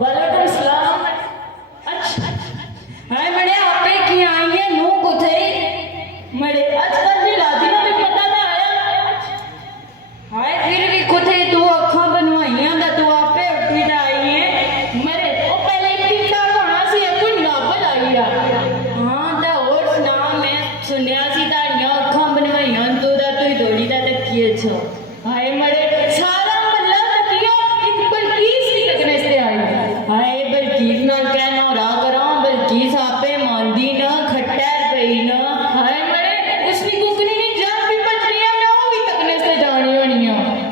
वालेकुम सलाम। अच्छा हाय मड़े आपे की आई है नू कुथे मड़े आजकल भी लादी ना भी पता ना आया हाय फिर भी कुथे तू अखा बनवाइयां दा तू आपे उठी दा आई है मरे ओ पहले कितना होना सी कोई नाबल आई आ हां दा और सुना मैं सुनया सी ताड़ियां अखा बनवाइयां तू दा तू दौड़ी दा तकिए छो हाय मरे सारा मल्ला तकिया एक बल्कीस की तकने से आई हाय बल्कीस ना कहना रा करा बल्कीस आपे मांदी ना खट्टर गई ना हाय मरे उसकी कुकनी नहीं जब भी बचरियां ना वो भी तकने से जानी होनी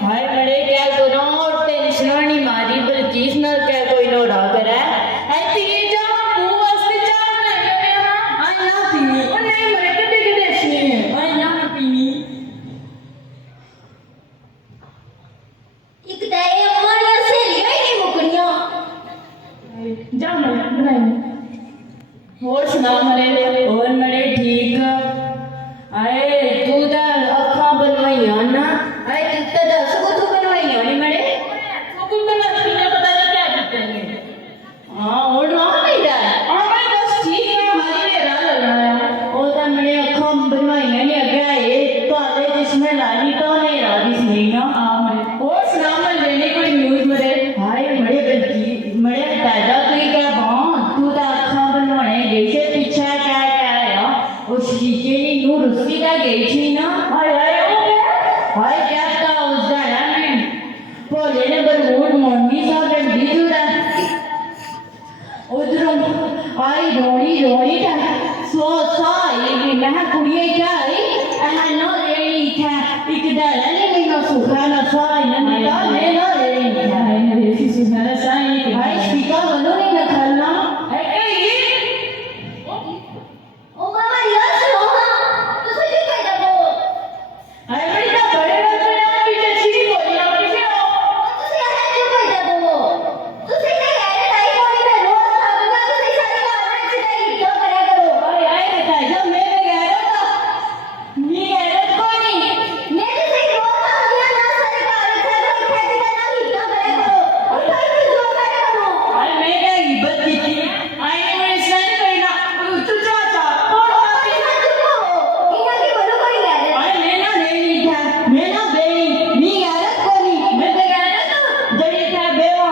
हाय मरे क्या करो टेंशन नहीं मारी बल्कीस ना क्या कोई ना रा करा हाय पी जा मुंह वास्ते चाह नहीं हां हाय ना पीनी ओ नहीं मरे कदे कदे अच्छी है हाय ना पीनी एक दाए अम्मा ने सहेलियां ही नहीं मुकनियां जा मरे बनाई और सुना मरे और मरे ठीक आए तू दा अखा बनवाइया ना आए कितना दस को तू बनवाइया नहीं मरे तू बना तुझे पता नहीं क्या करते हैं हां और ना नहीं जा हां भाई बस ठीक है हमारी मेरा लगा है और दा मरे अखा बनवाइया नहीं अगे आए तो आले जिसमें लाली तो नहीं रादी सुनी ना हां मरे और सुना मरे लेने कोई न्यूज़ मरे हाय मरे बल्कि मरे पैदा तू क्या बां तू दा अखा बनवाने गई से पीछे क्या क्या आया उस शीशे नी नू रुसी दा गई थी ना हाय हाय ओ हाय क्या था उस दाड़ा में भोले ने बरमूड मोनी सा डंडी जुड़ा उधरों आई रोनी रोनी दा सो साई भी मैं कुड़िए क्या आई नो रेनी था एक दाड़ा ने मैंने सुखा ना साई ना निकाले ना रेनी था मेरे सी मेरा साई भाई स्पीकर वालों ने ना खलना है ओ मामा यार सुनो हां तू सही पैदा को अरे बेटा बड़े बड़े ना पीछे चीनी बोली ना पीछे तू सही है जो पैदा को तू सही नहीं है ताई को नहीं रोज खाऊंगा तू सही सारी बात से तेरी क्या करा करो अरे आए बेटा जब मैं गया था मी गया कोई नहीं मैं तो सही रोज खाऊंगा ना सारी बात से खेती करना भी क्या करा करो और ताई जो करा करो अरे मैं क्या हिब्बत की थी आई ने मेरे साथ कोई ना तू चाचा और और मैं चुप हो इना की बोलो कोई है अरे मैं ना नहीं था मैं ना बेई मी गया कोई मैं तो गया था जड़ी था बेवा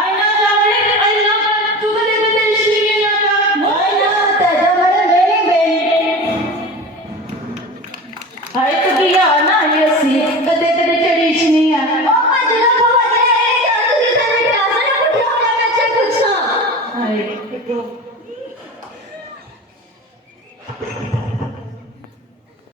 आई ना जाने आई ना तू कदे कदे इसलिए ना था आई ना तेरा मेरे बेनी बेनी अरे तू क्या ना ये सी कदे कदे चढ़ी नहीं है ओ मजना को वजरे जान तू कितना क्लास में उठा होना मैं अच्छा कुछ ना अरे